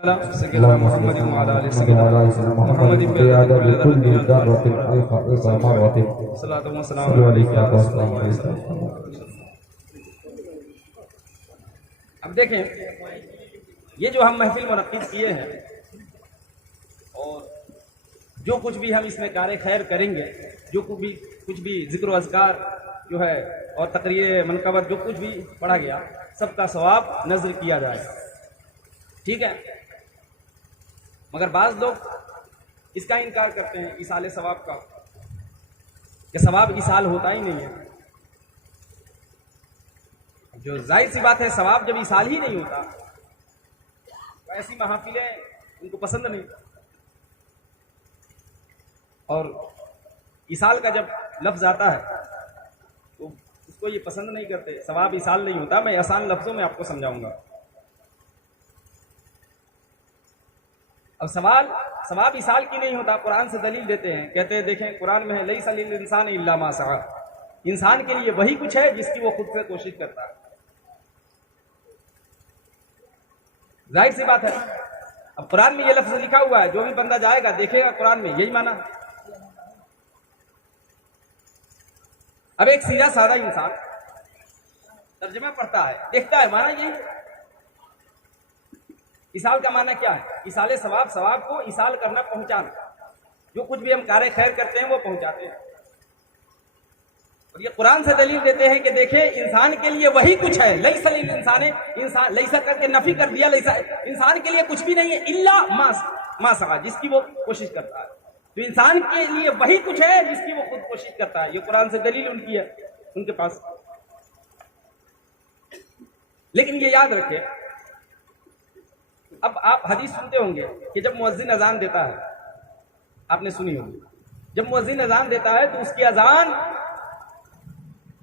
अब देखें, ये जो हम महफिल मुनक्किद किए हैं और जो कुछ भी हम इसमें कार्य खैर करेंगे, जो कुछ भी जिक्र अज़कार जो है और तकरीर मनकबत जो कुछ भी पढ़ा गया, सबका सवाब नज़र किया जाए, ठीक है। मगर बाज़ लोग इसका इनकार करते हैं, इसाल सवाब का, कि सवाब इसाल होता ही नहीं है। जो जाहिर सी बात है, सवाब जब इसाल ही नहीं होता तो ऐसी महफिलें उनको पसंद नहीं। और इसाल का जब लफ्ज आता है तो उसको ये पसंद नहीं करते, सवाब इसाल नहीं होता। मैं आसान लफ्जों में आपको समझाऊंगा। अब सवाब इसाल की नहीं होता, कुरान से दलील देते हैं, कहते हैं देखें कुरान में है लैसा लिल इंसानी इल्ला मा सआ, इंसान के लिए वही कुछ है जिसकी वो खुद से कोशिश करता है। जाहिर सी बात है, अब कुरान में ये लफ्ज लिखा हुआ है, जो भी बंदा जाएगा देखेगा कुरान में यही माना। अब एक सीधा साधा इंसान तर्जुमा पढ़ता है, देखता है, माना यही। इसाल का माना क्या है? इसाले सवाब, सवाब को इसाल करना, पहुंचाना। जो कुछ भी हम कार्य खैर करते हैं वो पहुंचाते हैं। और ये कुरान से दलील देते हैं कि देखें इंसान के लिए वही कुछ है। लैसा लिल इंसान, इंसान लैसा करके नफी कर दिया, लैसा इंसान के लिए कुछ भी नहीं है इल्ला मा सआ, जिसकी वो कोशिश करता है। तो इंसान के लिए वही कुछ है जिसकी वो खुद कोशिश करता है। ये कुरान से दलील उनकी है, उनके पास। लेकिन ये याद रखिए, अब आप हदीस सुनते होंगे कि जब मुअज्जिन अजान देता है, आपने सुनी होगी, जब मुअज्जिन अजान देता है तो उसकी अजान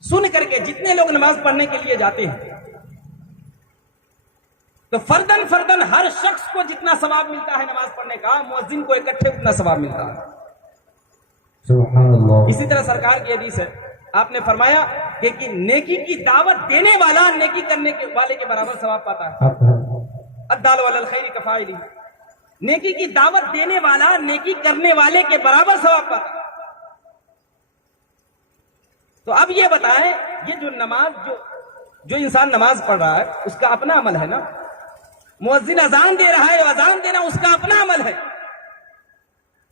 सुन करके जितने लोग नमाज पढ़ने के लिए जाते हैं, तो फर्दन फर्दन हर शख्स को जितना सवाब मिलता है नमाज पढ़ने का, मुअज्जिन को इकट्ठे उतना सवाब मिलता है। सुभान अल्लाह। इसी तरह सरकार की हदीस है, आपने फरमाया कि नेकी की दावत देने वाला नेकी करने के वाले के बराबर सवाब पाता है। अद्दाल अलल खैरि कफाइली, नेकी की दावत देने वाला नेकी करने वाले के बराबर सवाब पाता है। तो अब ये बताएं, ये जो नमाज जो इंसान नमाज पढ़ रहा है उसका अपना अमल है ना। मुअज्जिन अजान दे रहा है, अजान देना उसका अपना अमल है।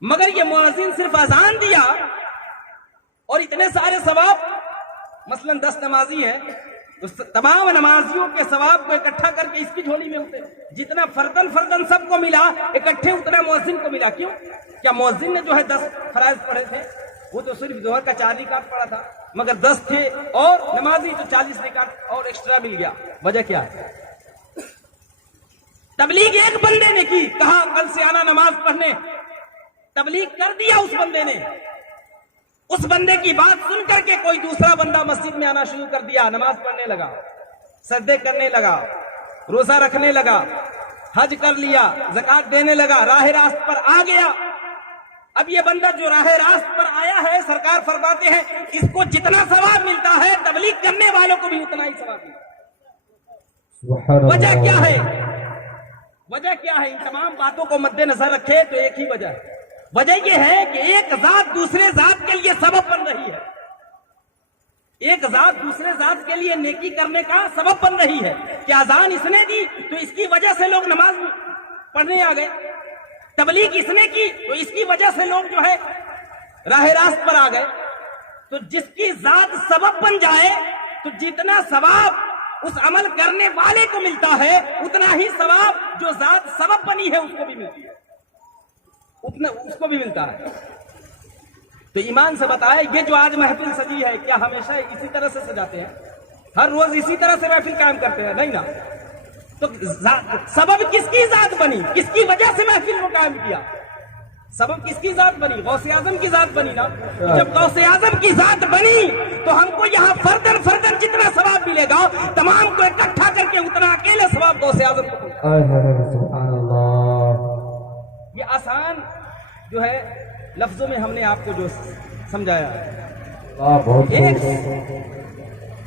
मगर ये मुअज्जिन सिर्फ अजान दिया और इतने सारे सवाब, मसलन 10 नमाजी हैं तो तमाम नमाजियों के सवाब को इकट्ठा करके इसकी झोली में उतरे। जितना फर्दन फर्दन सबको मिला इकट्ठे उतना मुअज्जिन को मिला। क्यों? क्या मुअज्जिन ने जो है 10 फराइज पढ़े थे? वो तो सिर्फ जोहर का 4 रिकात पढ़ा था, मगर 10 थे और नमाजी तो 40 रिकात और एक्स्ट्रा मिल गया। वजह क्या है? तबलीग एक बंदे ने की, कहा कल से आना नमाज पढ़ने, तबलीग कर दिया उस बंदे ने। उस बंदे की बात सुन करके कोई दूसरा बंदा मस्जिद में आना शुरू कर दिया, नमाज पढ़ने लगा, सजदे करने लगा, रोजा रखने लगा, हज कर लिया, ज़कात देने लगा, राह रास्त पर आ गया। अब ये बंदा जो राह रास्त पर आया है, सरकार फरमाते हैं इसको जितना सवाब मिलता है तबलीग करने वालों को भी उतना ही सवाब मिलता है। वजह क्या है? वजह क्या है? इन तमाम बातों को मद्देनजर रखे तो एक ही वजह है। वजह यह है कि एक जात दूसरे जात के लिए सबब बन रही है। एक जात दूसरे जात के लिए नेकी करने का सबब बन रही है कि अजान इसने दी तो इसकी वजह से लोग नमाज पढ़ने आ गए, तबलीग इसने की तो इसकी वजह से लोग जो है राह रास्त पर आ गए। तो जिसकी जात सबब बन जाए तो जितना सवाब उस अमल करने वाले को मिलता है उतना ही सवाब जो जात सबब बनी है उसको भी मिलती है, उतना उसको भी मिलता है। तो ईमान से बताए, ये जो आज महफिल सजी है, क्या हमेशा इसी तरह से सजाते हैं? हर रोज इसी तरह से महफिल कायम करते हैं? नहीं ना। तो सबब किसकी जात बनी? किसकी वजह से महफिल को कायम किया? सबब किसकी जात बनी? गौसे आजम की जात बनी ना। जब गौसे आजम की जात बनी तो हमको यहाँ फर्दन फर्दन जितना सवाब मिलेगा तमाम को इकट्ठा करके उतना अकेले सवाब गौसे आजम को। ये आसान जो है लफ्जों में हमने आपको जो समझाया,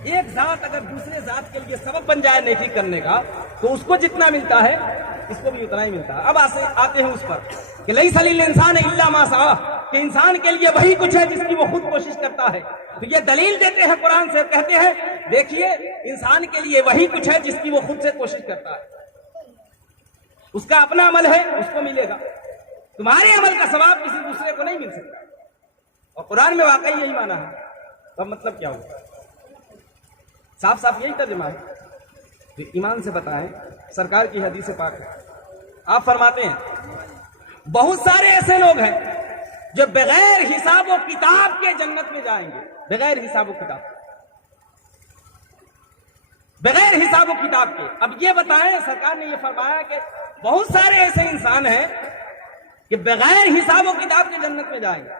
एक जात अगर दूसरे जात के लिए सबब बन जाए नेकी करने का तो उसको जितना मिलता है इसको भी उतना ही मिलता है। अब आते हैं उस पर कि लई सलील इंसान इल्ला मा सा, कि इंसान के लिए वही कुछ है जिसकी वो खुद कोशिश करता है। तो ये दलील देते हैं कुरान से, कहते हैं देखिए इंसान के लिए वही कुछ है जिसकी वो खुद से कोशिश करता है, उसका अपना अमल है उसको मिलेगा, तुम्हारे अमल का सवाब किसी दूसरे को नहीं मिल सकता। और कुरान में वाकई यही माना है। तो मतलब क्या होगा? साफ साफ यही तर्जुमा है। तो ईमान से बताएं, सरकार की हदीस पाक है, आप फरमाते हैं बहुत सारे ऐसे लोग हैं जो बगैर हिसाब व किताब के जन्नत में जाएंगे, बगैर हिसाब व किताब, बगैर हिसाब व किताब के। अब ये बताएं, सरकार ने ये फरमाया कि बहुत सारे ऐसे इंसान हैं कि बगैर हिसाब व किताब के जन्नत में जाएंगे।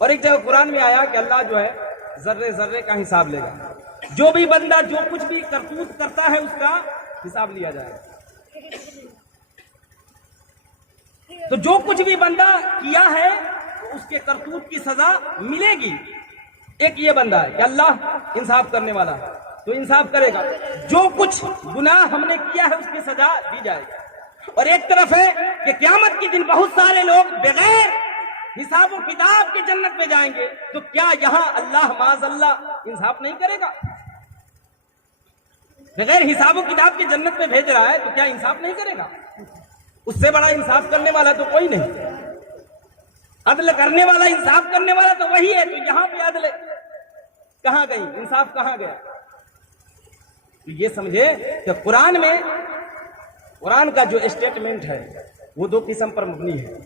और एक जगह कुरान में आया कि अल्लाह जो है जर्रे जर्रे का हिसाब लेगा, जो भी बंदा जो कुछ भी करतूत करता है उसका हिसाब लिया जाएगा। तो जो कुछ भी बंदा किया है तो उसके करतूत की सजा मिलेगी। एक ये बंदा है कि अल्लाह इंसाफ करने वाला है तो इंसाफ करेगा, जो कुछ गुनाह हमने किया है उसकी सजा दी जाएगी। और एक तरफ है कि क़यामत के दिन बहुत सारे लोग बगैर हिसाब और किताब के जन्नत में जाएंगे। तो क्या यहां अल्लाह माज़अल्लाह इंसाफ नहीं करेगा? बगैर हिसाब और किताब के जन्नत में भेज रहा है तो क्या इंसाफ नहीं करेगा? उससे बड़ा इंसाफ करने वाला तो कोई नहीं। अदल करने वाला, इंसाफ करने वाला तो वही है। तो यहां पे अदल कहां गई, इंसाफ कहां गया? तो ये समझे कि कुरान में, कुरान का जो स्टेटमेंट है वो दो किस्म पर मबनी है।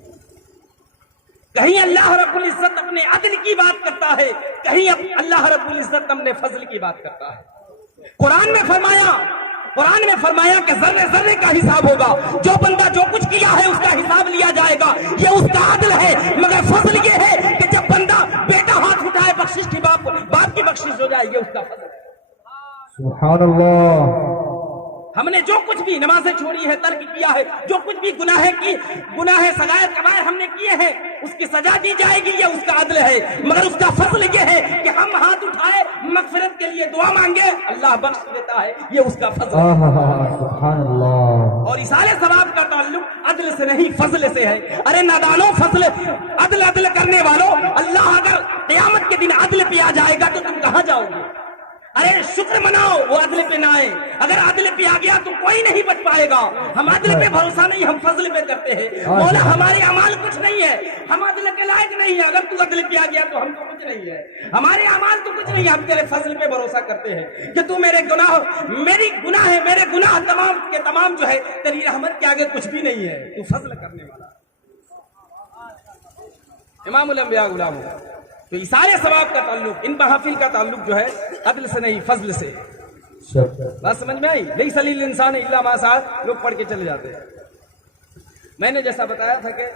कहीं अल्लाह रब्बुल इज्जत अपने अदल की बात करता है, कहीं अल्लाह रब्बुल इज्जत अपने फजल की बात करता है। कुरान में फरमाया कि जर्रे जर्रे का हिसाब होगा, जो बंदा जो कुछ किया है उसका हिसाब लिया जाएगा, ये उसका अदल है। मगर फजल ये है कि जब बंदा बेटा हाथ उठाए बख्शिश की बाप की बख्शिश हो जाए, ये उसका फजल है। सुभान अल्लाह। हमने जो कुछ भी नमाजें छोड़ी है, तर्क किया है, जो कुछ भी गुनाह सगायर कबायर हमने किए हैं उसकी सजा दी जाएगी, ये उसका अदल है। मगर उसका फजल ये है कि हम हाथ उठाए मगफिरत के लिए दुआ मांगे, अल्लाह बख्श देता है, ये उसका फजल है। सुभान अल्लाह। और इसारे सवाब का ताल्लुक अदल से नहीं फजल से है। अरे नादानो, फजल अदल करने वालों, अल्लाह अगर क़यामत के दिन अदल पे आ जाएगा तो तुम कहां जाओगे? अरे शुक्र मनाओ वो अदल पे ना आए। अगर अदल पे आ गया तो कोई नहीं बच पाएगा। हम अदल पे भरोसा नहीं, हम फजल पे करते हैं। मौला हमारे अमाल कुछ नहीं है, हम अदल के लायक नहीं है। अगर तू अदल पे आ गया तो हम तो कुछ नहीं है, हमारे अमाल तो कुछ नहीं है। हम तेरे फजल पे भरोसा करते हैं कि तू मेरे गुनाह तमाम के तमाम जो है तेरी रहमत के आगे कुछ भी नहीं है, तू फजल करने वाला। इमामुल अंबिया गुलाम हो। तो इसारे सवाब का ताल्लुक, इन महफिल का ताल्लुक जो है अदल से नहीं फजल से। बात समझ में आई? लई सलील इंसान इल्ला मा सा, लोग पढ़ के चले जाते हैं। मैंने जैसा बताया था कि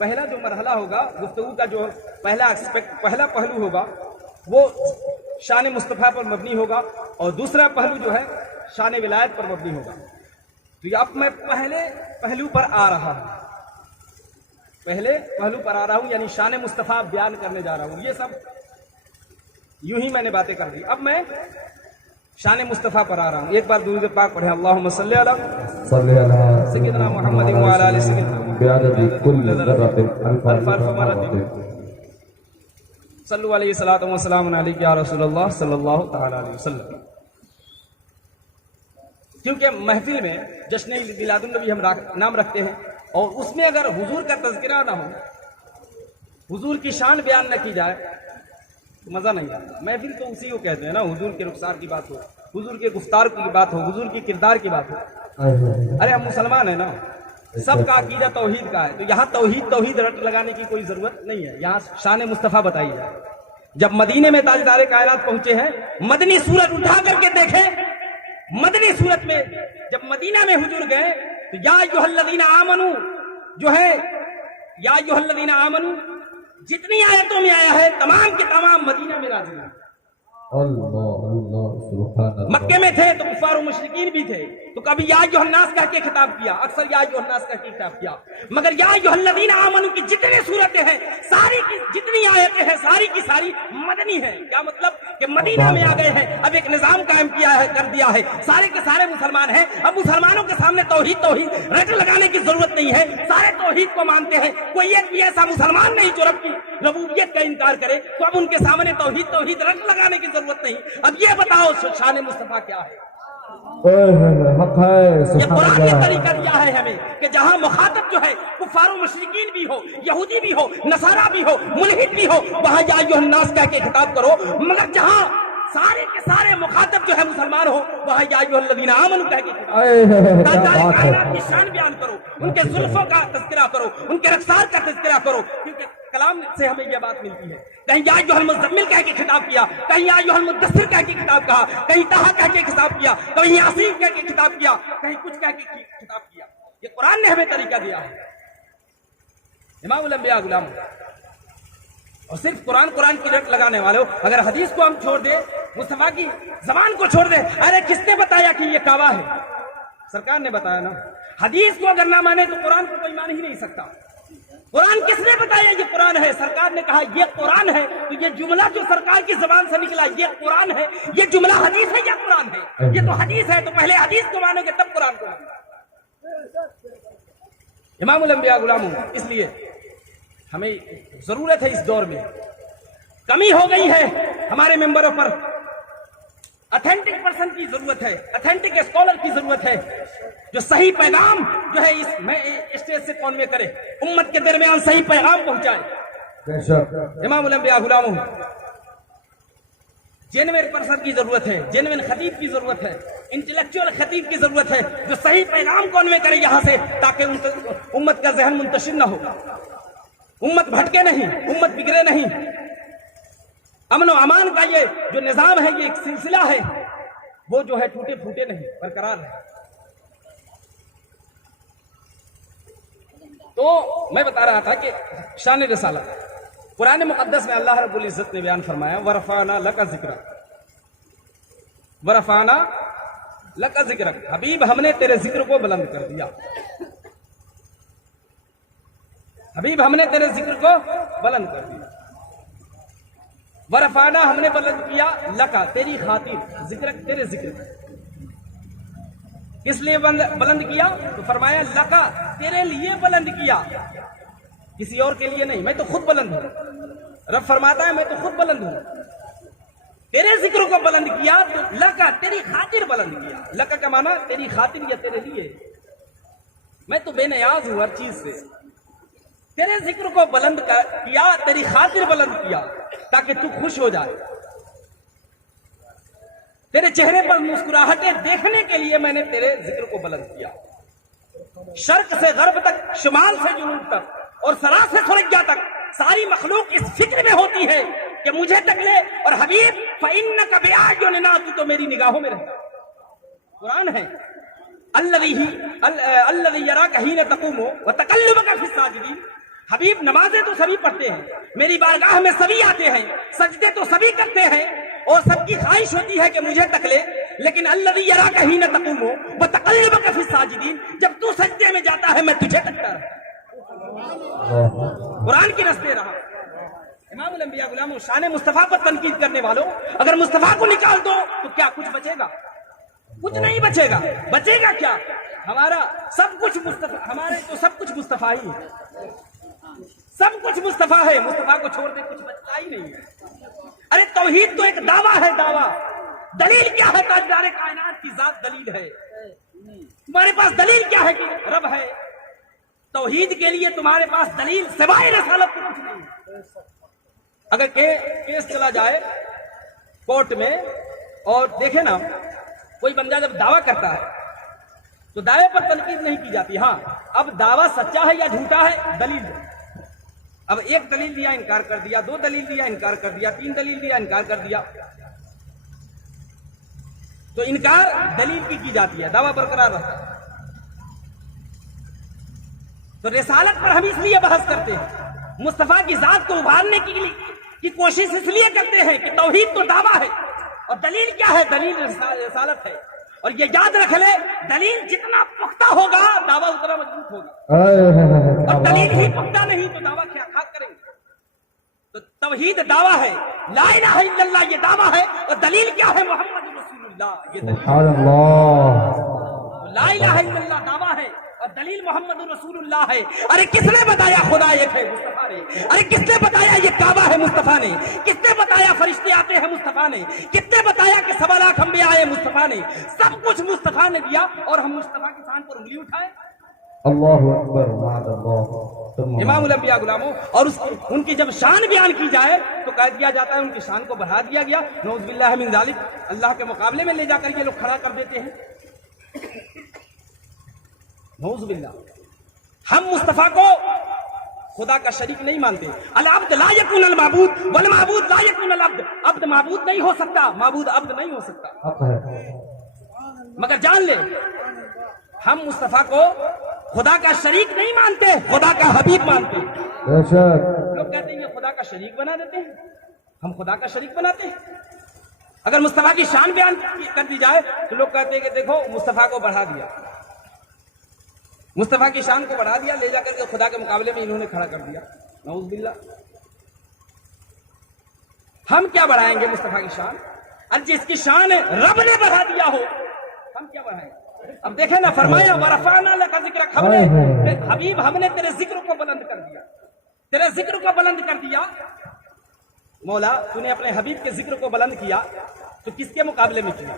पहला जो मरहला होगा गुफ्तगू का, जो पहला एस्पेक्ट, पहला पहलू होगा वो शान मुस्तफ़ा पर मबनी होगा, और दूसरा पहलू जो है शान विलायत पर मबनी होगा। तो अब मैं पहले पहलू पर आ रहा हूं, यानी शान मुस्तफ़ा बयान करने जा रहा हूं। ये सब यूं ही मैंने बातें कर दी। अब मैं शान मुस्तफ़ा पर आ रहा हूं। एक बार दुरूद पाक पढ़े, अल्लाहुम्मा सल्ली अला सय्यिदना मुहम्मद व अला आलि सल्लु अलैहि सलातु व सलाम अलैका या रसूलल्लाह सल्लल्लाहु तआला अलैहि वसल्लम। क्योंकि महफिल में जश्न मिलादुन नबी हम नाम रखते हैं, और उसमें अगर हुजूर का तज़किरा ना हो, हुजूर की शान बयान न की जाए तो मजा नहीं आता। महफिल तो उसी को कहते हैं ना, हुजूर के रुखसार की बात हो, हुजूर के गुफ्तार की बात हो, हुजूर की किरदार की बात हो। अरे हम मुसलमान है ना, सबका अकीदा तौहीद का है, तो यहाँ तौहीद रट लगाने की कोई जरूरत नहीं है। यहाँ शान मुस्तफ़ा बताई जाए। जब मदीने में ताजदारे कायनात पहुंचे हैं, मदनी सूरत उठा करके देखे, मदनी सूरत में जब मदीना में हुजूर गए तो या अय्युहल्लज़ीना आमनू जो है, या अय्युहल्लज़ीना आमनू जितनी आयतों में आया है तमाम के तमाम मदीना में नाज़िल हुआ। मक्के में थे तो कुफ़ार और मुशरिकीन भी थे, तो कभी या अय्युहन्नास कह के खिताब किया, अक्सर या अय्युहन्नास कह के खिताब किया, मगर या अय्युहल्लज़ीना आमनू की जितनी सूरतें हैं, सारी की जितनी आयतें हैं, सारी की सारी मदनी है। क्या मतलब कि मदीना में आ गए हैं, अब एक निजाम कायम किया है, कर दिया है, सारे के सारे मुसलमान हैं। अब मुसलमानों के सामने तौहीद तौहीद रट लगाने की जरूरत नहीं है, सारे तौहीद को मानते हैं। कोई एक भी ऐसा मुसलमान नहीं जो रब की रबूबियत का इनकार करे, तो अब उनके सामने तौहीद तौहीद रट लगाने की जरूरत नहीं। अब ये बताओ शान मुस्तफा क्या है? हक है। ये कुरान ने सुभान तरीका दिया है हमें कि जहां मुखातब जो है कुफार मुशरिकीन भी हो, यहूदी भी हो, नसारा भी हो, मुल्हिद भी हो, वहां या अय्युहन्नास कह के खिताब करो। मगर जहां सारे के सारे मुखातब जो है मुसलमान हो, वहां या अय्युहल्लज़ीना आमनू कह के कायनात की शान बयान करो, उनके जुल्फों का तज़किरा करो, उनके रख्सार का तज़किरा करो, क्योंकि कलाम से हमें यह बात मिलती है। कहीं या अय्युहल मुज़म्मिल कह के खिताब किया, कहीं या अय्युहल मुद्दस्सिर कह के खिताब कहा, कहीं ताहा कह के खिताब किया, कहीं यासीन कह के खिताब किया, कहीं कुछ कह के खिताब किया। ये कुरान ने हमें तरीका दिया है। इमामुल अंबिया गुलाम, और सिर्फ कुरान कुरान की रट लगाने वाले हो, अगर हदीस को हम छोड़ दे, मुस्तफा की जबान को छोड़ दे, अरे किसने बताया कि ये काबा है? सरकार ने बताया ना। हदीस को अगर ना माने तो कुरान को कोई मान ही नहीं सकता। कुरान किसने बताया ये कुरान है? सरकार ने कहा ये कुरान है। तो ये जुमला जो सरकार की जबान से निकला ये कुरान है, ये जुमला हदीस है या कुरान है? ये तो हदीस है, तो पहले हदीस को मानोगे तब कुरान को मानोगे। इमामुल अंबिया गुलाम, इसलिए हमें जरूरत है, इस दौर में कमी हो गई है हमारे मेंबरों पर, ऑथेंटिक पर्सन की जरूरत है, ऑथेंटिक स्कॉलर की जरूरत है, जो सही पैगाम जो है इस स्टेज से कॉन्वे करे, उम्मत के दरमियान सही पैगाम पहुंचाए। इमामुल अंबिया गुलाम, जेन्युइन पर्सन की जरूरत है, जेन्युइन खतीब की जरूरत है, इंटेलेक्चुअल खतीब की जरूरत है, जो सही पैगाम कॉन्वे करे यहां से, ताकि उम्मत का जहन मुंतशिर न हो, उम्मत भटके नहीं, उम्मत बिगड़े नहीं। अमन और अमान का ये जो निजाम है, ये एक सिलसिला है, वो जो है टूटे फूटे नहीं, बरकरार है। तो मैं बता रहा था कि शान रिसालत कुरान मुकद्दस में अल्लाह रब्बुल इज्जत ने बयान फरमाया, वरफाना लका ज़िक्रक, वरफाना लका ज़िक्रक, हबीब हमने तेरे जिक्र को बुलंद कर दिया, हबीब हमने तेरे जिक्र को बुलंद कर दिया। वरफाना हमने बुलंद किया लका तेरी खातिर, जिक्र तेरे जिक्र, किस लिए बुलंद किया? तो फरमाया लका तेरे लिए बुलंद किया, किसी और के लिए नहीं, मैं तो खुद बुलंद हूं। रब फरमाता है मैं तो खुद बुलंद हूं, तेरे जिक्र को बुलंद किया, तो लका तेरी खातिर बुलंद किया। लका का माना तेरी खातिर या तेरे लिए, मैं तो बेनियाज हूं हर चीज से, तेरे जिक्र को बुलंद किया, तेरी खातिर बुलंद किया, ताकि तू खुश हो जाए। तेरे चेहरे पर मुस्कुराहटें देखने के लिए मैंने तेरे जिक्र को बुलंद किया। शर्क से गर्ब तक, शुमाल से जुनूब तक, और सरा से सुरज्जा तक सारी मखलूक इस फिक्र में होती है कि मुझे तक ले, और हबीब फ़इन्नका बिअयुनिना, तू तो मेरी निगाहों में रहता। कुरान है अल्लज़ी यराका हीना तक़ूमु व तक़ल्लुबका फ़िस्साजिदीन। हबीब नमाजें तो सभी पढ़ते हैं, मेरी बारगाह में सभी आते हैं, सजदे तो सभी करते हैं, और सबकी ख्वाहिश होती है कि मुझे तक ले, लेकिन अल्लज़ी यराका हीना तक़ूमु व तक़ल्लुबका फ़िस्साजिदीन, जब तू सजदे में जाता है मैं तुझे तकता रहता। कुरान की रस दे रहा। इमामुल अंबिया गुलाम, शान मुस्तफा पर तनकीद करने वालों, अगर मुस्तफा को निकाल दो तो क्या कुछ बचेगा? कुछ नहीं बचेगा। बचेगा क्या? हमारा सब कुछ मुस्तफा, हमारे तो सब कुछ मुस्तफा ही है, सब कुछ मुस्तफा है, मुस्तफा को छोड़ दे कुछ बचता ही नहीं है। अरे तौहीद तो एक दावा है, दावा। दलील क्या है? ताजदार कायनात की जात दलील है। तुम्हारे पास दलील क्या है कि रब है? तौहीद के लिए तुम्हारे पास दलील सिवाय रिसालत की कुछ नहीं है। अगर केस चला जाए कोर्ट में, और देखे ना कोई बंदा जब दावा करता है तो दावे पर तनकीद नहीं की जाती। हाँ, अब दावा सच्चा है या झूठा है, दलील है। अब एक दलील दिया इनकार कर दिया, दो दलील दिया इनकार कर दिया, तीन दलील दिया इनकार कर दिया, तो इनकार दलील की जाती है, दावा बरकरार रहता है। तो रिसालत पर हम इसलिए बहस करते हैं, मुस्तफा की जात को उभारने की कोशिश इसलिए करते हैं कि तौहीद तो दावा है, और दलील क्या है? दलील रिसालत है। और ये याद रख ले, दलील जितना पुख्ता होगा दावा उतना मजबूत होगा, और दलील ही पुख्ता नहीं तो दावा क्या खाक करेंगे। तो तौहीद दावा है, ला इलाहा इल्लल्लाह ये दावा है, और दलील क्या है? मोहम्मद रसूलुल्लाह ये दलील। ला इलाहा इल्लल्लाह दावा है और दलील मोहम्मद रसूलुल्लाह है। अरे किसने बताया खुदा एक है? मुस्तफा ने। अरे किसने बताया ये काबा है? मुस्तफा ने। किसने बताया फरिश्ते आते हैं? मुस्तफा ने। किसने बताया कि 1.25 लाख अंबिया आए? मुस्तफा ने। सब कुछ मुस्तफा ने दिया और हम मुस्तफा की शान पर उंगली उठाए। अल्लाहु अकबर। इमामुल अंबिया गुलामों, और उनकी जब शान बयान की जाए तो कह दिया जाता है उनकी शान को बढ़ा दिया गया। नऊज़ बिल्लाहि मिन ज़ालिक, अल्लाह के मुकाबले में ले जाकर ये लोग खड़ा कर देते हैं। नऊज़ बिल्लाह। हम मुस्तफा को खुदा का शरीक नहीं मानते। अल अब्द ला यकुन अल माबूद वल माबूद ला यकुन अल अब्द। अब्द माबूद नहीं हो सकता, माबूद अब्द नहीं हो सकता। मगर जान ले, हम मुस्तफा को खुदा का शरीक नहीं मानते, खुदा का हबीब मानते। लोग कहते हैं खुदा का शरीक बना देते हैं, हम खुदा का शरीक बनाते हैं। अगर मुस्तफा की शान बयान कर दी जाए तो लोग कहते हैं कि देखो मुस्तफा को बढ़ा दिया, मुस्तफा की शान को बढ़ा दिया, ले जाकर के खुदा के मुकाबले में इन्होंने खड़ा कर दिया। नऊज़ बिल्लाह। हम क्या बढ़ाएंगे मुस्तफा की शान? अरे जिसकी शान रब ने बढ़ा दिया हो, हम क्या बढ़ाएंगे? अब देखे ना, फरमाया वरफाना लका ज़िक्रक, हमने हबीब हमने तेरे जिक्र को बुलंद कर दिया, तेरे जिक्र को बुलंद कर दिया। मौला तूने अपने हबीब के जिक्र को बुलंद किया तो किसके मुकाबले में किया?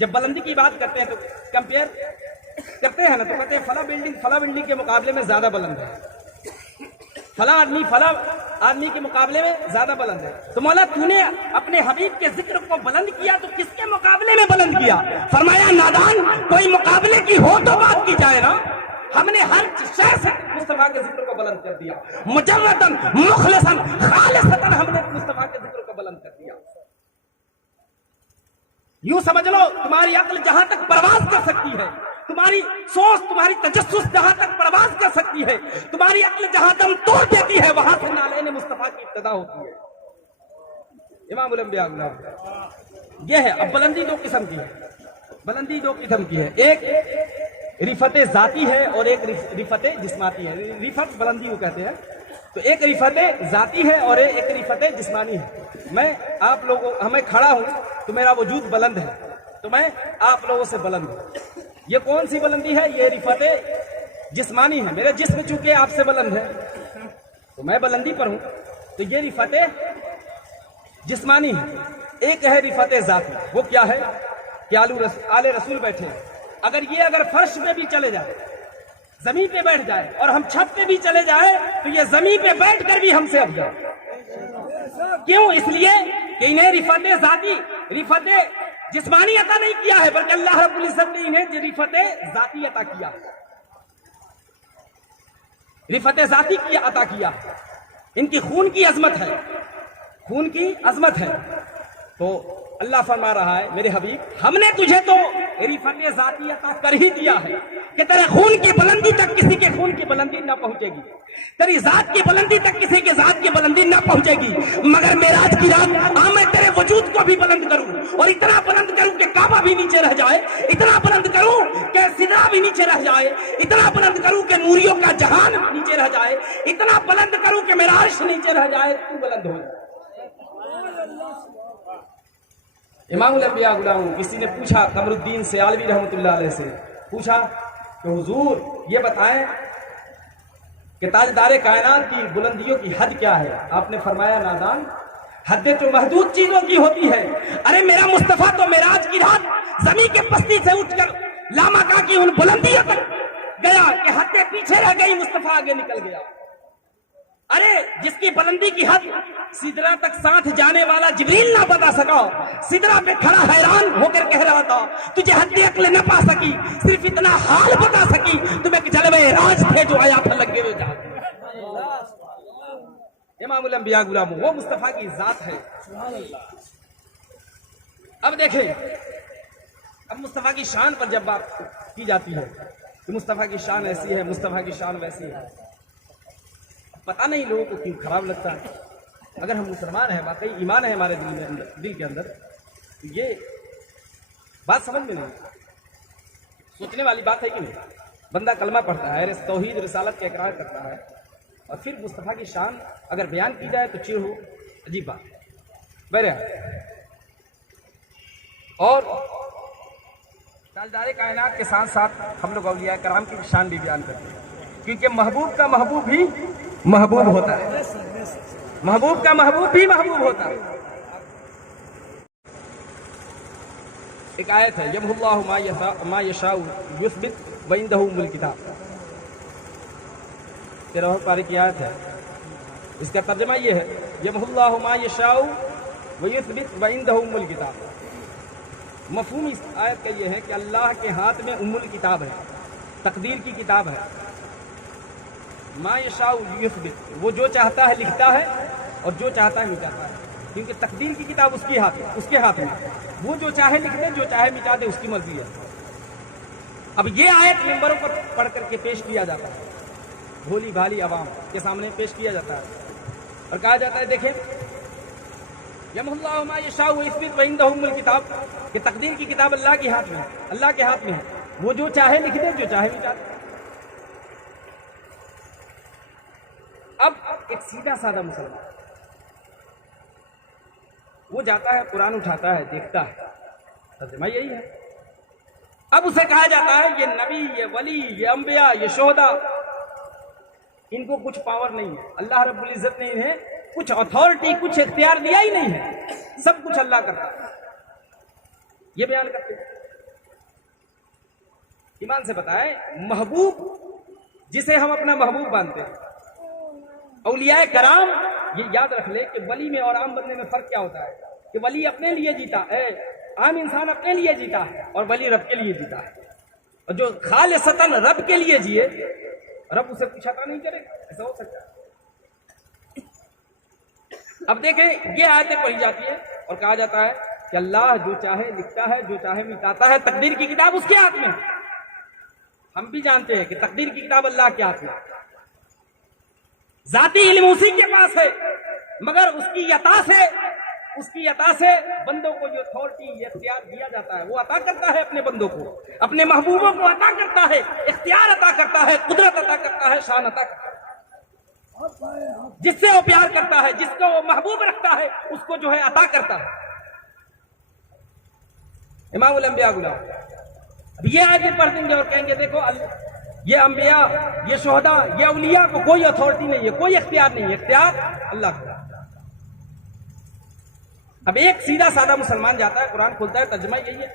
जब बुलंदी की बात करते हैं तो कंपेयर करते हैं ना, तो कहते हैं फला बिल्डिंग के मुकाबले में ज्यादा बुलंद है, फला आदमी के मुकाबले में ज्यादा बुलंद है। तो मौला तूने अपने हबीब के जिक्र को बुलंद किया तो किसके मुकाबले में बुलंद किया? फरमाया नादान, कोई मुकाबले की हो तो बात की जाए ना। हमने हर शय से मुस्तफा के जिक्र को बुलंद कर दिया, मुजर्रदन मुखलिसन खालिसतन हमने मुस्तफा के जिक्र को बुलंद कर दिया। यूं समझ लो, तुम्हारी अक्ल जहां तक परवाज कर सकती है, तुम्हारी सोच, तुम्हारी तजस्सुस जहां तक परवाज कर सकती है, तुम्हारी अक्ल जहां दम तोड़ देती है, वहां से नाले मुस्तफा की इब्तिदा होती है। इमामुल अंबिया ये है। अब बुलंदी दो किस्म की है, बुलंदी दो किस्म की है, एक रिफत जाती है और एक रिफत जिस्मानी है। रिफत बुलंदी को कहते हैं। तो एक रिफत जाती है और एक रिफत जिस्मानी है। मैं आप लोगों, हमें खड़ा हूं तो मेरा वजूद बुलंद है, तो मैं आप लोगों से बुलंद हूं। ये कौन सी बुलंदी है? ये रिफत जिस्मानी है। मेरे जिस्म चूंकि आपसे बुलंद है तो मैं बुलंदी पर हूं, तो ये रिफत जिस्मानी है। एक है रिफत जाती, वो क्या है कि आले रसूल बैठे, अगर फर्श पे भी चले जाए, जमीन पे बैठ जाए और हम छत पे भी चले जाए तो ये जमीन पे बैठ कर भी हमसे अफजल। क्यों? इसलिए कि इन्हें रिफत जाती, रिफत जिस्मानी अता नहीं किया है, बल्कि अल्लाह रब्बुल इज्जत ने इन्हें रिफत जाती अता किया, रिफत जाती की अता किया। इनकी खून की अजमत है, खून की अजमत है। तो अल्लाह फरमा रहा है, मेरे हबीब हमने तुझे तो रिफत जाती अता कर ही दिया है कि तेरे खून की बुलंदी तक किसी के खून की बुलंदी ना पहुंचेगी, तेरी जात की बुलंदी तक किसी के जात की बुलंदी ना पहुंचेगी। मगर मेराज की रात मैं तेरे वजूद को भी बुलंद करूं, और इतना बुलंद करूं कि काबा भी नीचे रह जाए, इतना बुलंद करूं कि सिदरा भी नीचे रह जाए, इतना बुलंद करूं कि नूरियों का जहान नीचे रह जाए, इतना बुलंद करूं कि मेरा अर्श नीचे रह जाए, तू बुलंद हो जाए। इमामुल अंबिया गुलाम, किसी ने पूछा कमरुद्दीन सयालवी रहमतुल्लाह अलैह से, पूछा कि हुजूर ये बताएं कि ताजदारे कायनात की बुलंदियों की हद क्या है? आपने फरमाया नादान, हदें तो महदूद चीजों की होती है। अरे मेरा मुस्तफा तो मेराज की रात जमीन के पस्ती से उठकर लामाका की उन बुलंदियों तक गया कि हदें पीछे रह गई, मुस्तफा आगे निकल गया। अरे जिसकी बुलंदी की हद सिदरा तक साथ जाने वाला जिब्रील ना बता सका, सिदरा पे खड़ा हैरान होकर कह रहा था तुझे हद्दी अक्ल न पा सकी, सिर्फ इतना हाल बता सकी तुम्हें जलवे राज थे जो आया था लगे हुए जा। इमामुल अंबिया गुलाम, वो मुस्तफा की जात है। अब देखें, अब मुस्तफा की शान पर जब बात की जाती है तो मुस्तफा की शान ऐसी है, मुस्तफा की शान वैसी है, पता नहीं लोगों को क्यों खराब लगता है। अगर हम मुसलमान हैं, वाकई ईमान है हमारे दिल के अंदर, तो ये बात समझ में नहीं। सोचने वाली बात है कि नहीं? बंदा कलमा पढ़ता है, तौहीद रिसालत का इकरार करता है, और फिर मुस्तफ़ा की शान अगर बयान की जाए तो चिढ़ हो, अजीब बात है। बहरहाल, और ताजदार कायनात के साथ साथ हम लोग औलिया कराम की शान भी बयान करते हैं, क्योंकि महबूब का महबूब भी महबूब होता है, महबूब का महबूब भी महबूब होता है। एक आयत है, यमहुल्लाहु मा यशाउ युस्बित व इंदहु उम्मुल किताब, 13 पारे की आयत है। इसका तर्जुमा ये है, यमहुल्लाहु मा यशाउ व युस्बित व इंदहु उम्मुल किताब। मफहूम इस आयत का ये है कि अल्लाह के हाथ में उम्मुल किताब है, तकदीर की किताब है। मा यशाउ युस्बित, वो जो चाहता है लिखता है और जो चाहता है मिटाता है, क्योंकि तकदीर की किताब उसके हाथ में, वो जो चाहे लिख दे, जो चाहे मिटा दे, उसकी मर्जी है। अब ये आयत मेंबरों पर पढ़ करके पेश किया जाता है, भोली भाली आवाम के सामने पेश किया जाता है और कहा जाता है, देखें, यमहुल्लाहु मा यशाउ व युस्बित व इंदहु उम्मुल किताब, कि तकदीर की किताब अल्लाह के हाथ में है, अल्लाह के हाथ में है, वो जो चाहे लिख दे, जो चाहे मिटा दे। अब एक सीधा साधा मुसलमान वो जाता है, कुरान उठाता है, देखता है, तर्जुमा यही है। अब उसे कहा जाता है, ये नबी, ये वली, ये अंबिया, ये शोहदा, इनको कुछ पावर नहीं है, अल्लाह रब्बुल इज्जत ने इन्हें कुछ अथॉरिटी, कुछ इख्तियार दिया ही नहीं है, सब कुछ अल्लाह करता है। ये बयान करते हैं। ईमान से बताए, महबूब जिसे हम अपना महबूब मानते हैं, औलियाए कराम, ये याद रख ले कि वली में और आम बंदे में फर्क क्या होता है, कि वली अपने लिए जीता है, आम इंसान अपने लिए जीता है, और वली रब के लिए जीता है। और जो खालिसतन रब के लिए जिए, रब उसे कुछ अता नहीं करेगा, ऐसा हो सकता है? अब देखें, ये आयतें पढ़ी जाती है और कहा जाता है कि अल्लाह जो चाहे लिखता है, जो चाहे मिटाता है, तकदीर की किताब उसके हाथ में है। हम भी जानते हैं कि तकदीर की किताब अल्लाह के हाथ में, जाती इल्म उसी के पास है, मगर उसकी अता से बंदों को जो अथॉरिटी, ये इख्तियार दिया जाता है, वो अता करता है अपने बंदों को, अपने महबूबों को अता करता है, इख्तियार अता करता है, कुदरत अता करता है, शान अता करता है। जिससे वो प्यार करता है, जिसको वो महबूब रखता है, उसको जो है अता करता है। इमामुल अंबिया गुलाम, अब ये आगे पढ़ देंगे और कहेंगे, देखो ये अंबिया, ये शोहदा, ये औलिया को कोई अथॉरिटी नहीं है, कोई इख्तियार नहीं है, इख्तियार अल्लाह का। अब एक सीधा साधा मुसलमान जाता है, कुरान खोलता है, तर्जुमा यही है,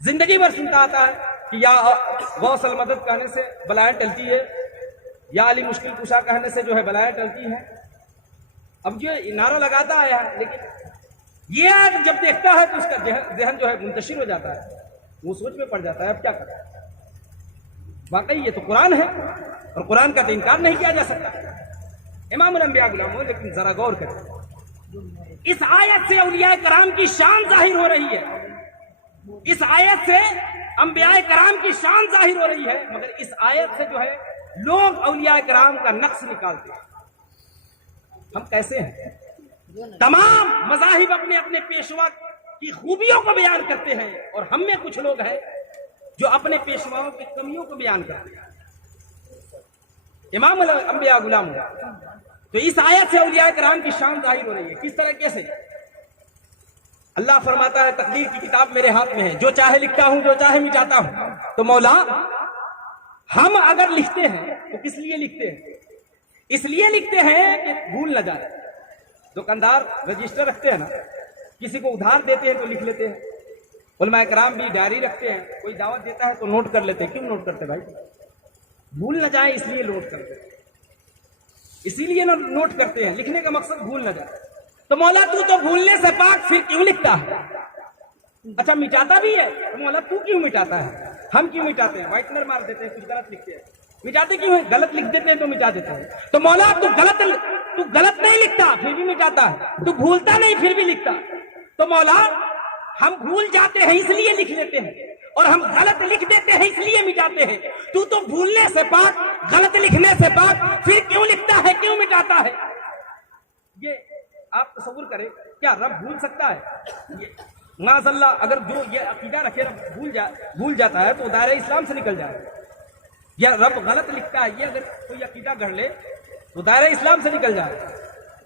जिंदगी भर सुनता आता है कि या गौसल मदद कहने से बलाएं टलती है, या अली मुश्किल कुशा कहने से जो है बलाएं टलती हैं। अब जो नारा लगाता आया है, लेकिन ये आज जब देखता है तो उसका जहन जो है मुंतशिर हो जाता है, वो सोच में पड़ जाता है, अब क्या करें। वाकई ये तो कुरान है और कुरान का तो इनकार नहीं किया जा सकता। इमामुल अंबिया गुलाम हो, लेकिन जरा गौर करें, इस आयत से औलिया कराम की शान जाहिर हो रही है, इस आयत से अंबिया कराम की शान जाहिर हो रही है, मगर इस आयत से जो है लोग औलिया कराम का नक्श निकालते हैं। हम कैसे हैं? तमाम मज़ाहिब अपने अपने पेशवा की खूबियों को बयान करते हैं, और हम में कुछ लोग हैं जो अपने पेशवाओं की कमियों को बयान करते हैं। इमाम अंबिया गुलाम, तो इस आयत से औलिया कराम की शान जाहिर हो रही है। किस तरीके से? अल्लाह फरमाता है, तकदीर की किताब मेरे हाथ में है, जो चाहे लिखता हूं, जो चाहे मिटाता हूं। तो मौला, हम अगर लिखते हैं तो किस लिए लिखते हैं? इसलिए लिखते हैं कि भूल न जाए। दुकानदार रजिस्टर रखते हैं ना, किसी को उधार देते हैं तो लिख लेते हैं। उलमा कराम भी डायरी रखते हैं, कोई दावत देता है तो नोट कर लेते हैं। क्यों नोट करते भाई? भूल न जाए इसलिए नोट करते हैं, इसीलिए नोट करते हैं, लिखने का मकसद भूल न जाए। तो मौला तू तो भूलने से पाक, फिर क्यों लिखता है? अच्छा मिटाता भी है, तो मौला तू क्यों मिटाता है? हम क्यों मिटाते हैं? व्हाइटनर मार देते हैं, कुछ गलत लिखते हैं, मिटाते क्यों है? गलत लिख देते हैं तो मिटा देते हैं। तो मौला तू गलत नहीं लिखता फिर भी मिटाता है, तू भूलता नहीं फिर भी लिखता। तो मौला हम भूल जाते हैं इसलिए लिख लेते हैं, और हम गलत लिख देते हैं इसलिए मिटाते हैं। तू तो भूलने से पाक, गलत लिखने से पाक, फिर क्यों लिखता है, क्यों मिटाता है? ये आप तसव्वुर करें, क्या रब भूल सकता है? माज़अल्लाह अगर जो ये अकीदा रखे भूल जाता है तो दायरे इस्लाम से निकल जाए। या रब गलत लिखता है, ये अगर कोई अकीदा गढ़ ले तो दायरे इस्लाम से निकल जाए।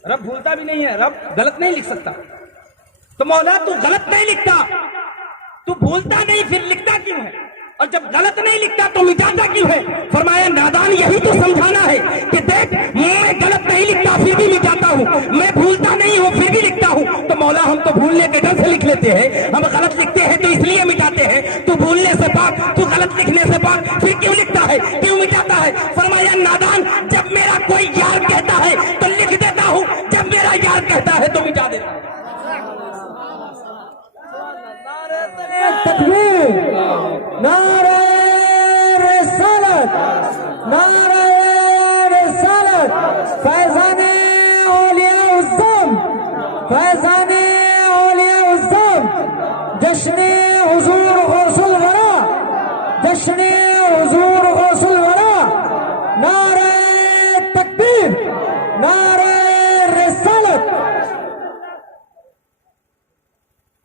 रब भूलता भी नहीं है, रब गलत नहीं लिख सकता। तो मौला तू गलत नहीं लिखता, तू भूलता नहीं, फिर लिखता क्यों है? और जब गलत नहीं लिखता तो मिटाता क्यों है? फरमाया नादान यही तो समझाना है कि देख मैं गलत नहीं लिखता फिर भी मिटाता हूँ, मैं भूलता नहीं हूँ फिर भी लिखता हूँ। तो मौला हम तो भूलने के डर से लिख लेते हैं, हम गलत लिखते हैं तो इसलिए मिटाते हैं। तू भूलने से पाक, तू गलत लिखने से पाक, फिर क्यों लिखता है, क्यों मिटाता है? फरमाया नादान जब मेरा कोई यार कहता है तो लिख देता हूँ, जब मेरा यार कहता है तो मिटा देता हूँ। तकबीर, नारे रिसालत, नारे रिसालत, फैज़ाने औलिया उज़्ज़म, फैज़ाने औलिया उज़्ज़म, जश्ने हुज़ूर गौसुल वरा, जश्ने हुज़ूर गौसुल वरा, नारे तकबीर, नारे रिसालत।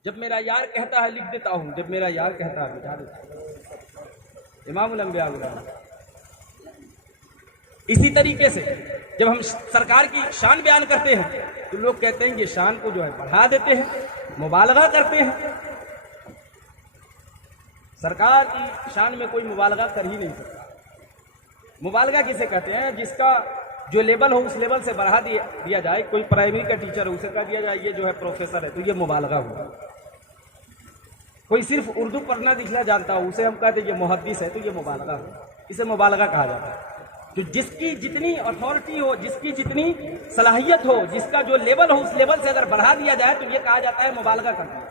जब मेरा यार कहता है लिख देता हूं, जब मेरा यार कहता है मिटा देता हूं। इमामुल अंबिया गुलाम। इसी तरीके से जब हम सरकार की शान बयान करते हैं तो लोग कहते हैं ये शान को जो है बढ़ा देते हैं, मुबालगा करते हैं। सरकार की शान में कोई मुबालगा कर ही नहीं सकता। मुबालगा किसे कहते हैं? जिसका जो लेवल हो उस लेवल से बढ़ा दिया जाए। कोई प्राइमरी का टीचर हो उसे कह दिया जाए ये जो है प्रोफेसर है, तो ये मुबालगा हुआ। कोई सिर्फ उर्दू पढ़ना लिखना जानता हो उसे हम कहते हैं ये मुहद्दिस है, तो ये मुबालगा हुआ। इसे मुबालगा कहा जाता है। तो जिसकी जितनी अथॉरिटी हो, जिसकी जितनी सलाहियत हो, जिसका जो लेवल हो उस लेवल से अगर बढ़ा दिया जाए तो ये कहा जाता है मुबालगा करना।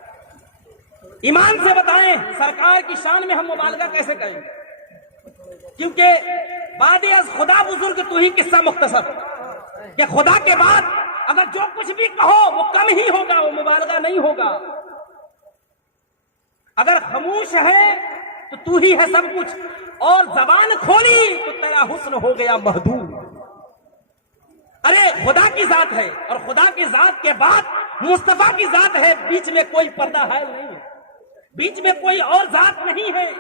ईमान से बताएं सरकार की शान में हम मुबालगा कैसे करेंगे? क्योंकि बाद खुदा बुजुर्ग तू ही किस्सा मुख्तसर, कि खुदा के बाद अगर जो कुछ भी कहो वो कम ही होगा, वो मुबालगा नहीं होगा। अगर खामोश है तो तू ही है सब कुछ, और जबान खोली तो तेरा हुस्न हो गया महदूद। अरे खुदा की जात है और खुदा की जात के बाद मुस्तफा की जात है, बीच में कोई पर्दा है नहीं, बीच में कोई और जात नहीं है।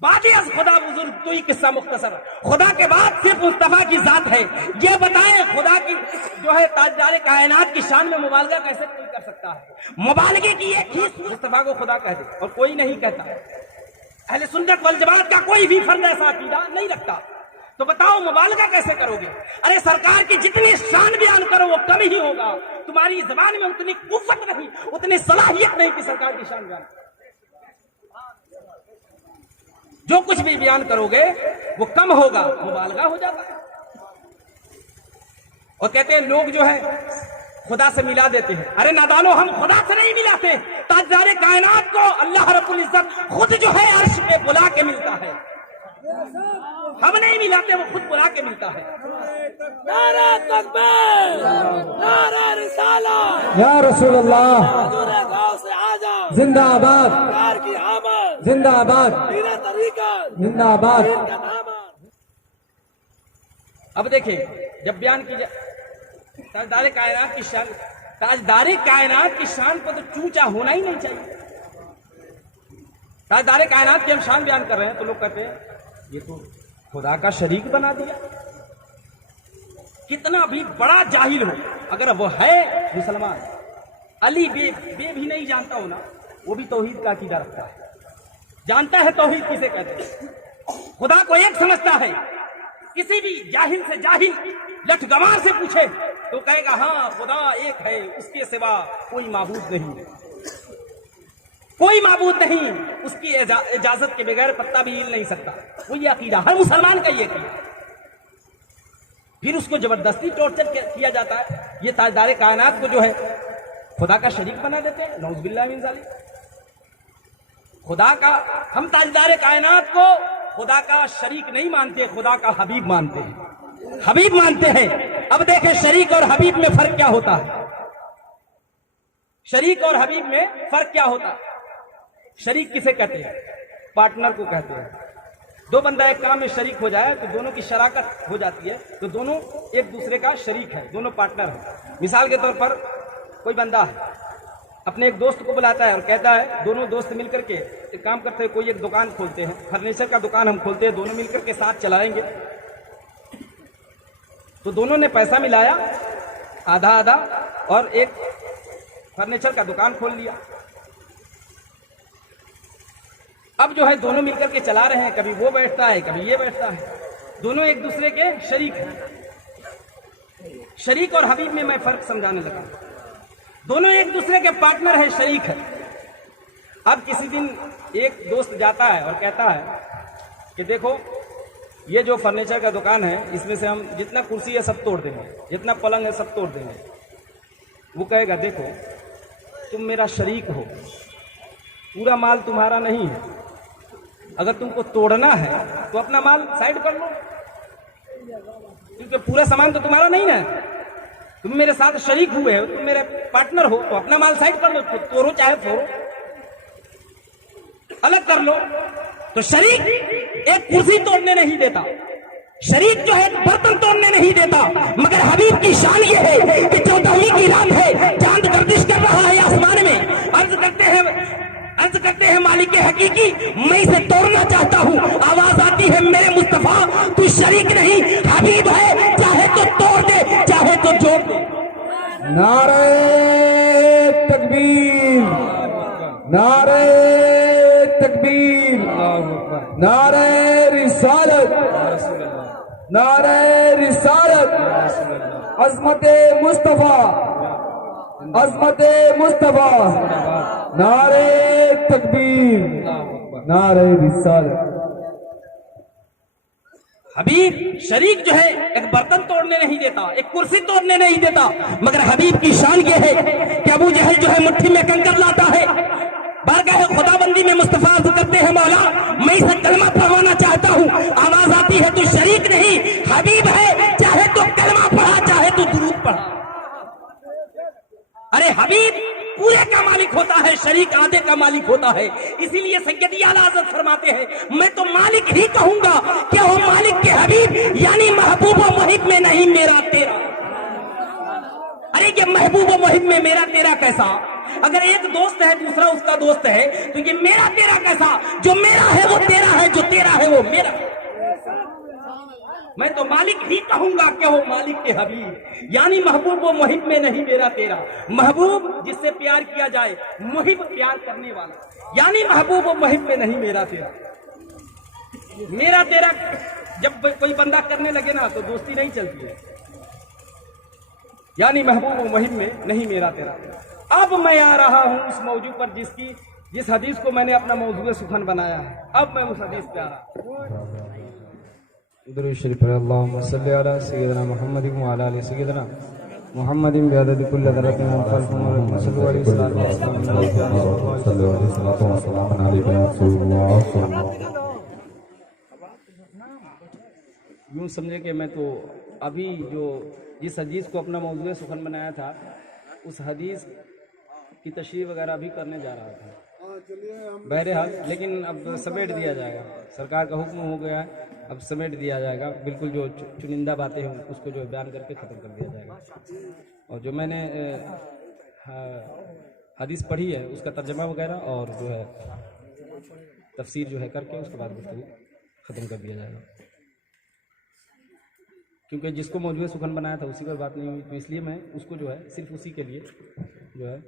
बाकी अज खुदा बुजुर्ग तो ही किस्सा मुख्तसर, खुदा के बाद सिर्फ मुस्तफा की जात है। ये बताएं खुदा की जो है ताजदार कायनात की शान में मुबालगा कैसे कोई कर सकता है? मुबालगे की एक चीज मुस्तफा को खुदा कह दे और कोई नहीं कहता। अहले सुन्नत वल जमात का कोई भी फर्द ऐसा अकीदा नहीं रखता। तो बताओ मुबालगा कैसे करोगे? अरे सरकार की जितनी शान बयान करो वो कम ही होगा। तुम्हारी जबान में उतनी कुव्वत नहीं, उतनी सलाहियत नहीं कि सरकार की शान बयान। जो कुछ भी बयान करोगे वो कम होगा, मुबालगा हो जाता है। और कहते हैं लोग जो है खुदा से मिला देते हैं। अरे नादानो हम खुदा से नहीं मिलाते, ताजदार कायनात को अल्लाह रब्बुल इज्जत खुद जो है अर्श पे बुला के मिलता है। हम नहीं मिलाते, वो खुद बुला के मिलता है। नारा तकबीर, नारा रिसालत, या रसूलुल्लाह हुजूर गौस आजम जिंदाबाद, सरकार की आमद जिंदाबाद, पीर तरीक़त जिंदाबाद। का दामन। अब देखिए जब बयान की ताजदार कायनात की शान, ताजदार कायनात की शान को तो चूचा होना ही नहीं चाहिए। ताजदार कायनात की हम शान बयान कर रहे हैं तो लोग कहते हैं ये तो खुदा का शरीक बना दिया। कितना भी बड़ा जाहिल हो, अगर वो है मुसलमान, अली बे भी नहीं जानता हो ना, वो भी तौहीद का अकीदा रखता है, जानता है तौहीद किसे कहते हैं। खुदा को एक समझता है। किसी भी जाहिल से जाहिल लठगवार से पूछे तो कहेगा हाँ खुदा एक है, उसके सिवा कोई माबूद नहीं, कोई माबूद नहीं, उसकी इजाजत के बगैर पत्ता भी हिल नहीं सकता। वो ये अकीदा हर मुसलमान का ये अकीदा। फिर उसको जबरदस्ती टॉर्चर किया जाता है। ये ताजदार कायनात को जो है खुदा का शरीक बना देते हैं। नौज़ुबिल्लाह मिन ज़ालिक। खुदा का, हम ताजदार कायनात को खुदा का शरीक नहीं मानते, खुदा का हबीब मानते हैं, हबीब मानते हैं। अब देखें शरीक और हबीब में फर्क क्या होता है। शरीक और हबीब में फर्क क्या होता है? शरीक किसे कहते हैं? पार्टनर को कहते हैं। दो बंदा एक काम में शरीक हो जाए तो दोनों की शराकत हो जाती है, तो दोनों एक दूसरे का शरीक है, दोनों पार्टनर है। मिसाल के तौर पर कोई बंदा है, अपने एक दोस्त को बुलाता है और कहता है दोनों दोस्त मिलकर के एक काम करते हैं, कोई एक दुकान खोलते हैं, फर्नीचर का दुकान हम खोलते हैं, दोनों मिलकर के साथ चलाएंगे। तो दोनों ने पैसा मिलाया आधा आधा और एक फर्नीचर का दुकान खोल लिया। अब जो है दोनों मिलकर के चला रहे हैं, कभी वो बैठता है कभी ये बैठता है, दोनों एक दूसरे के शरीक हैं। शरीक और हबीब में मैं फर्क समझाने लगा। दोनों एक दूसरे के पार्टनर है, शरीक है। अब किसी दिन एक दोस्त जाता है और कहता है कि देखो ये जो फर्नीचर का दुकान है इसमें से हम जितना कुर्सी है सब तोड़ देंगे, जितना पलंग है सब तोड़ देंगे। वो कहेगा देखो तुम मेरा शरीक हो, पूरा माल तुम्हारा नहीं है, अगर तुमको तोड़ना है तो अपना माल साइड कर लो, क्योंकि पूरा सामान तो तुम्हारा नहीं है, तुम मेरे साथ शरीक हुए हो, तुम मेरे पार्टनर हो, तो अपना माल साइड कर लो, तोड़ो चाहे फोड़ो, अलग कर लो। तो शरीक एक कुर्सी तोड़ने नहीं देता, शरीक जो है बर्तन तोड़ने नहीं देता, मगर हबीब की शान ये है कि 14वीं की रात है, चांद गर्दिश कर रहा है आसमान में, अर्ज करते हैं मालिक हकीकी मैं इसे तोड़ना चाहता हूँ, आवाज आती है मेरे मुस्तफा तू शरीक नहीं हबीब है, चाहे तो तोड़ दे चाहे तो जोड़ दे। नारे तकबीर, नारे तकबीर, नारे रिसालत, नारे रिसालत, अज़मते मुस्तफा, अज़मते मुस्तफा, नारे तकबीर, नारे रिसालत। हबीब शरीक जो है एक बर्तन तोड़ने नहीं देता, एक कुर्सी तोड़ने नहीं देता, मगर हबीब की शान ये है कि अबू जहल जो है मुट्ठी में कंकर लाता है, बारगाह खुदाबंदी में मुस्तफा अर्ज़ करते हैं मौला मैं इसे कलमा पढ़वाना चाहता हूँ, आवाज आती है तू शरीक नहीं हबीब है, चाहे तो कलमा पढ़ा चाहे तो दुरूद पढ़ा। अरे हबीब पूरे का मालिक होता है, शरीक आधे का मालिक होता है। इसीलिए सैयदी आला हज़रत फरमाते हैं मैं तो मालिक ही कहूंगा, क्या हो मालिक के हबीब यानी महबूब व मुहिब में नहीं मेरा तेरा। अरे ये महबूब व मुहिब में मेरा तेरा कैसा, अगर एक दोस्त है दूसरा उसका दोस्त है तो ये मेरा तेरा कैसा, जो मेरा है वो तेरा है, जो तेरा है वो मेरा। मैं तो मालिक ही कहूंगा कि हो मालिक के हबीब यानी महबूब व मुहिब में नहीं मेरा तेरा। महबूब जिससे प्यार किया जाए, मुहिब प्यार करने वाला, यानी महबूब व मुहिब में नहीं मेरा तेरा। मेरा तेरा जब कोई बंदा करने लगे ना तो दोस्ती नहीं चलती है, यानी महबूब व मुहिब में नहीं मेरा तेरा। अब मैं आ रहा हूं उस मौजू पर जिस हदीस को मैंने अपना मौजूद सुखन बनाया है, अब मैं उस हदीस पे आ रहा हूं। दुरूद शरीफ पर अल्लाहुम्मा सल्ली अला सय्यिदिना मुहम्मद व अला आलि सय्यिदिना मुहम्मदिन बिअदद कुल्ल दरजतिन व खल्फुन व सल्लल्लाहु अलैहि वसल्लम। यूं समझे कि मैं तो अभी जो जिस हदीस को अपना मौजूद सुखन बनाया था उस हदीस की तशरीह वगैरह अभी करने जा रहा था बहरहाल, लेकिन अब समेट दिया जाएगा, सरकार का हुक्म हो गया है, अब समेट दिया जाएगा। बिल्कुल जो चुनिंदा बातें हैं उसको जो बयान करके ख़त्म कर दिया जाएगा, और जो मैंने हदीस पढ़ी है उसका तर्जमा वगैरह और जो है तफसीर जो है करके उसके बाद गुफ्तगू ख़त्म कर दिया जाएगा, क्योंकि जिसको मौजूद सुखन बनाया था उसी पर बात नहीं हुई, तो इसलिए मैं उसको जो है सिर्फ उसी के लिए जो है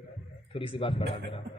थोड़ी सी बात बढ़ा दे रहा हूँ।